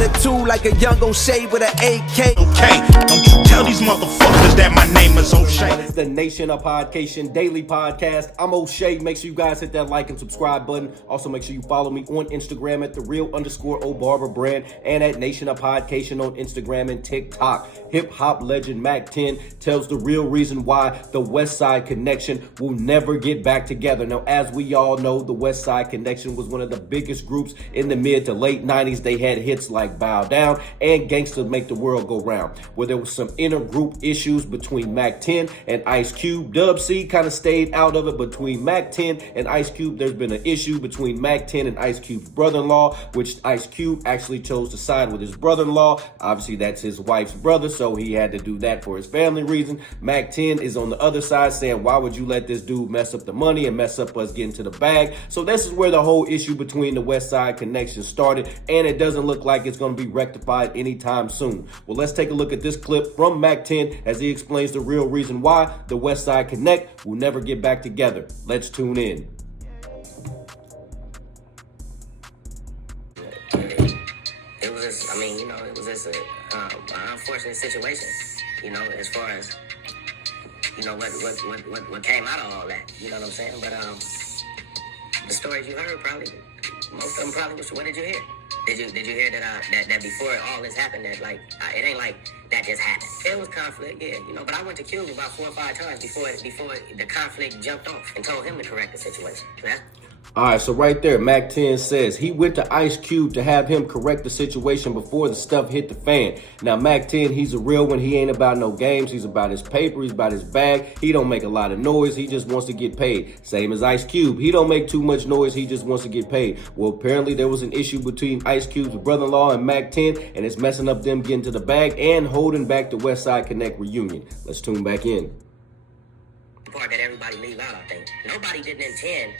attitude like a young O'Shea with an AK. Okay, don't you tell these motherfuckers that my name is O'Shea. It's the Nation of Podcation Daily Podcast. I'm O'Shea. Make sure you guys hit that like and subscribe button. Also, make sure you follow me on Instagram at @the_real_O_barber brand and at Nation of Podcation on Instagram and TikTok. Hip hop legend Mack 10 tells the real reason why the Westside Connection will never get back together. Now, as we all know, the Westside Connection was one of the biggest groups in the mid to late 90s. They had hits like Bow Down and Gangsta Make the World Go Round, where there was some intergroup issues between Mack 10 and Ice Cube. Dub C kind of stayed out of it. Between Mack 10 and Ice Cube, there's been an issue between Mack 10 and Ice Cube's brother-in-law, which Ice Cube actually chose to side with his brother-in-law. Obviously, that's his wife's brother, so he had to do that for his family reason. Mack 10 is on the other side saying, why would you let this dude mess up the money and mess up us getting to the bag? So this is where the whole issue between the Westside Connection started, and it doesn't look like it's going to be rectified anytime soon. Well, let's take a look at this clip from Mack 10 as he explains the real reason why the Westside Connect will never get back together. Let's tune in. It was just, it was just an unfortunate situation, as far as, what came out of all that, you know what I'm saying? But the stories you heard most of them probably was, what did you hear? Did you hear that before all this happened, that it ain't like that just happened? It was conflict, yeah, but I went to Cube about 4 or 5 times before the conflict jumped off and told him to correct the situation. All right, so right there, Mack 10 says he went to Ice Cube to have him correct the situation before the stuff hit the fan. Now, Mack 10, he's a real one. He ain't about no games. He's about his paper. He's about his bag. He don't make a lot of noise. He just wants to get paid. Same as Ice Cube. He don't make too much noise. He just wants to get paid. Well, apparently there was an issue between Ice Cube's brother-in-law and Mack 10, and it's messing up them getting to the bag and holding back the Westside Connect reunion. Let's tune back in. The part that everybody leave out, I think. Nobody didn't intend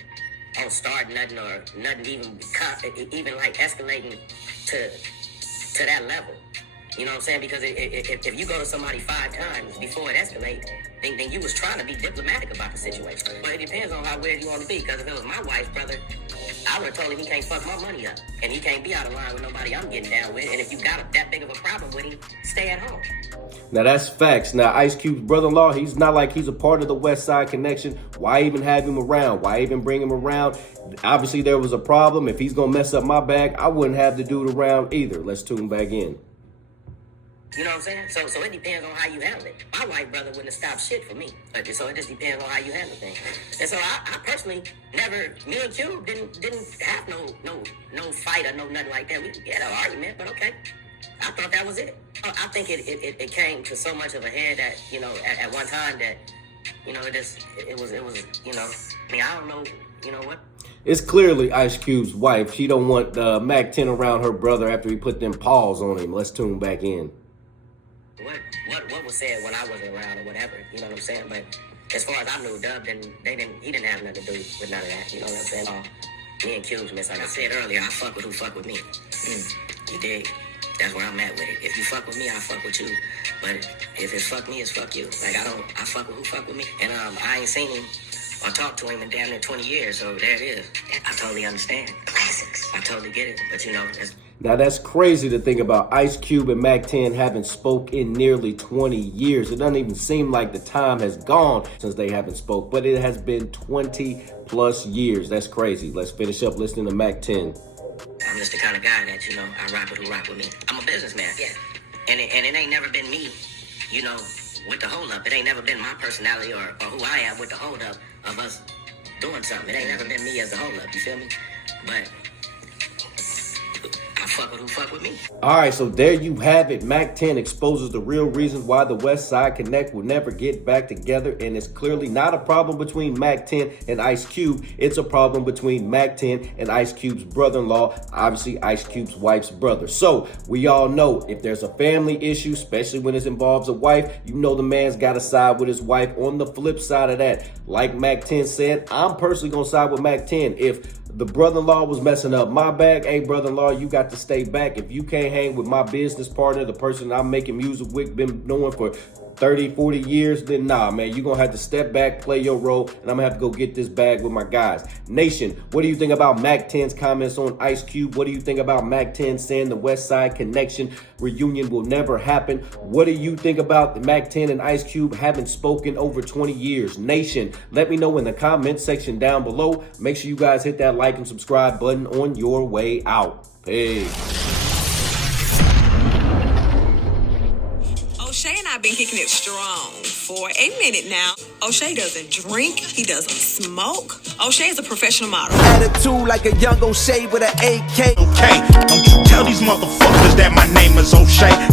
on start nothing or nothing even like escalating to that level. You know what I'm saying? Because if you go to somebody 5 times before it escalates, then you was trying to be diplomatic about the situation. But it depends on how weird you want to be. Because if it was my wife's brother, I would have told him he can't fuck my money up. And he can't be out of line with nobody I'm getting down with. And if you got that big of a problem with him, stay at home. Now, that's facts. Now, Ice Cube's brother-in-law, he's not like he's a part of the Westside Connection. Why even have him around? Why even bring him around? Obviously, there was a problem. If he's going to mess up my bag, I wouldn't have the dude around either. Let's tune back in. You know what I'm saying? So it depends on how you handle it. My white brother wouldn't have stopped shit for me. So it just depends on how you handle things. And so I personally me and Cube didn't have no fight or no nothing like that. We had an argument, but okay. I thought that was it. I think it came to so much of a head that, at one time that, it was, I don't know, what? It's clearly Ice Cube's wife. She don't want Mack 10 around her brother after he put them paws on him. Let's tune back in. What was said when I wasn't around or whatever, you know what I'm saying? But as far as I knew, Dub he didn't have nothing to do with none of that, you know what I'm saying? Me and Cube's miss, like I said earlier, I fuck with who fuck with me. You dig? That's where I'm at with it. If you fuck with me, I fuck with you. But if it's fuck me, it's fuck you. I fuck with who fuck with me. And I ain't seen him or talked to him in damn near 20 years, so there it is. I totally understand. Classics. I totally get it, but Now, that's crazy to think about. Ice Cube and Mack 10 haven't spoke in nearly 20 years. It doesn't even seem like the time has gone since they haven't spoke, but it has been 20 plus years. That's crazy. Let's finish up listening to Mack 10. I'm just the kind of guy that, I rock with who rock with me. I'm a businessman. Yeah. And it ain't never been me, with the hold up. It ain't never been my personality or who I am with the hold up of us doing something. It ain't never been me as the hold up, you feel me? But I fuck with who fuck with me. All right, so there you have it. Mack 10 exposes the real reason why the Westside Connect will never get back together, and it's clearly not a problem between Mack 10 and Ice Cube. It's a problem between Mack 10 and Ice Cube's brother-in-law, obviously Ice Cube's wife's brother. So we all know if there's a family issue, especially when it involves a wife, the man's got to side with his wife. On the flip side of that, like Mack 10 said, I'm personally going to side with Mack 10. If the brother-in-law was messing up my bag, hey, brother-in-law, you got to stay back. If you can't hang with my business partner, the person I'm making music with, been knowing for 30, 40 years, then nah, man, you're going to have to step back, play your role, and I'm going to have to go get this bag with my guys. Nation, what do you think about Mack 10's comments on Ice Cube? What do you think about Mack 10 saying the Westside Connection reunion will never happen? What do you think about the Mack 10 and Ice Cube having spoken over 20 years? Nation, let me know in the comment section down below. Make sure you guys hit that like and subscribe button on your way out. Peace. O'Shea and I have been kicking it strong for a minute now. O'Shea doesn't drink. He doesn't smoke. O'Shea is a professional model. Attitude like a young O'Shea with an AK. Okay, don't you tell these motherfuckers that my name is O'Shea.